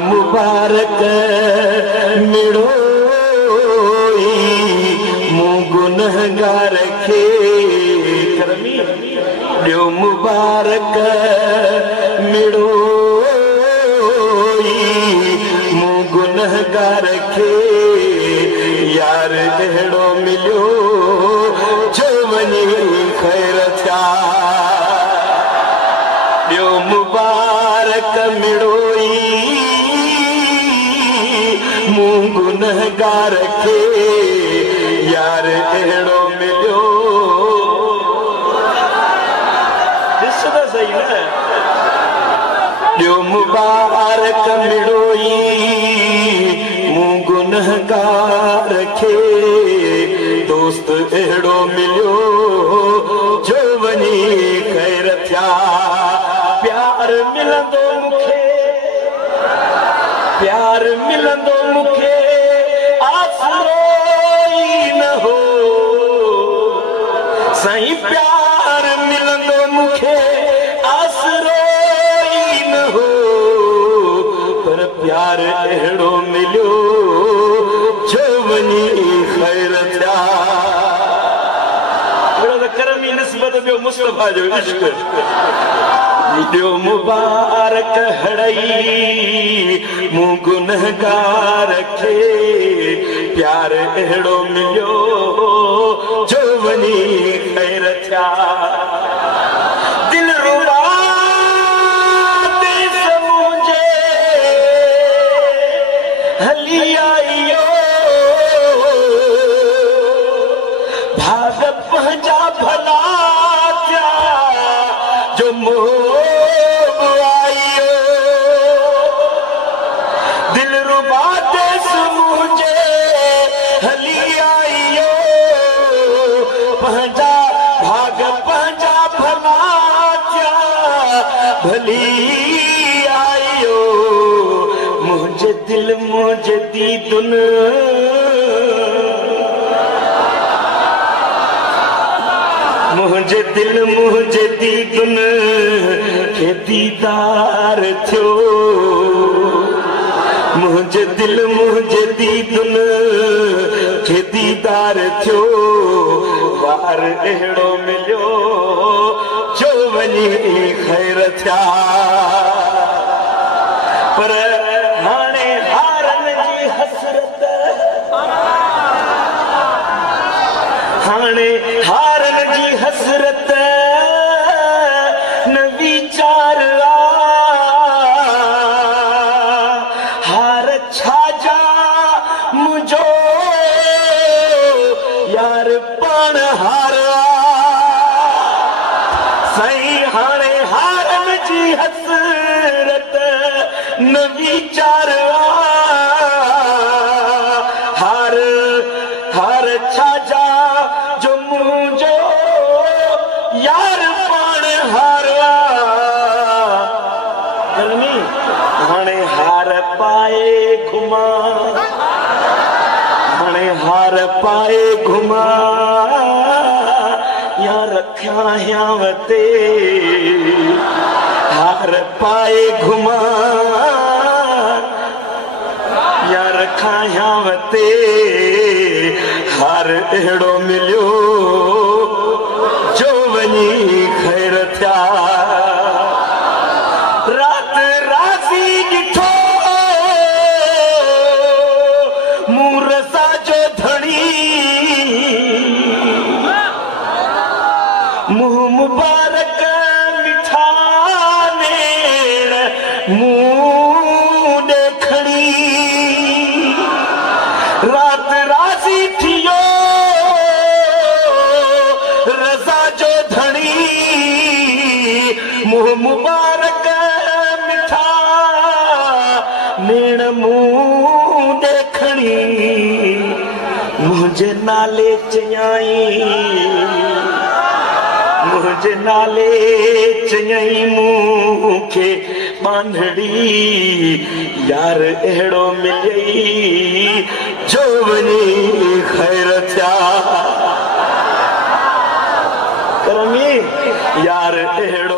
मुबारक मिड़ोई मूं गुनहगार खे करमी ॾियो मुबारक मिड़ोई मूं गुनहगार खे यार अहिड़ो मिलियो जो वञी ख़ैर थिया ॾियो मुबारक मिड़ोई मूं गुनहगार खे यार अहिड़ो मिलियो ॾिस त सही न ॾियो मुबारक मिड़ोई मूं गुनहगार खे दोस्त अहिड़ो मिलियो जो वञी ख़ैर थिया प्यार मिलंदो मूंखे प्यार मिलंदो मूंखे आसरो ई न हो साईं प्यार मिलंदो मूंखे आसरो ई न हो पर प्यार अहिड़ो मिलियो जो वञी ख़ैर थिया करमी निस्बत ॿियो मुस्तफ़ा जो इश्क ॾियो मुबारक हड़ई मूं गुनहगार खे प्यार अहिड़ो मिलियो जो वञी ख़ैर थिया दिलरुबा देस मुंहिंजे हली आइयो भाग पंहिंजा भला थिया जो भली आयो मुझे दिल मुझे दीदुन मुझे दिल मुझे दीदुन के दीदार थियो मुझे दिल मुझे दीदुन के दीदार थियो वार अहिड़ो मिलियो जो वञी ख़ैर थिया पर हाणे हारनि जी हसरत हाणे हारनि जी हसरत न वीचार हार छाजा मुंहिंजो यार पाण हार साईं हाणे हारनि जी हसरत न वीचार हार हार छाजा जो मुंहिंजो यार पाण हार हाणे हार पाए घुमा हाणे हार पाए घुमा या रखिया यावते हार पाए घुमा या रखा यावते हार अहिड़ो मिलियो जो वञी ख़ैर थिया रात राज़ी ॾिठो मूं रज़ा जो धणी मुंह मुबारक मिठा नेण मुंह ॾेखणी रात राज़ी थियो रज़ा जो धणी मुंह मुबारक मिठा नेण मुंह ॾेखणी मुंहिंजे नाले चयाई मुझे नाले चयई मूंखे बांधड़ी यार अहिड़ो मिलई जो वञी ख़ैर थिया करमी यार अहिड़ो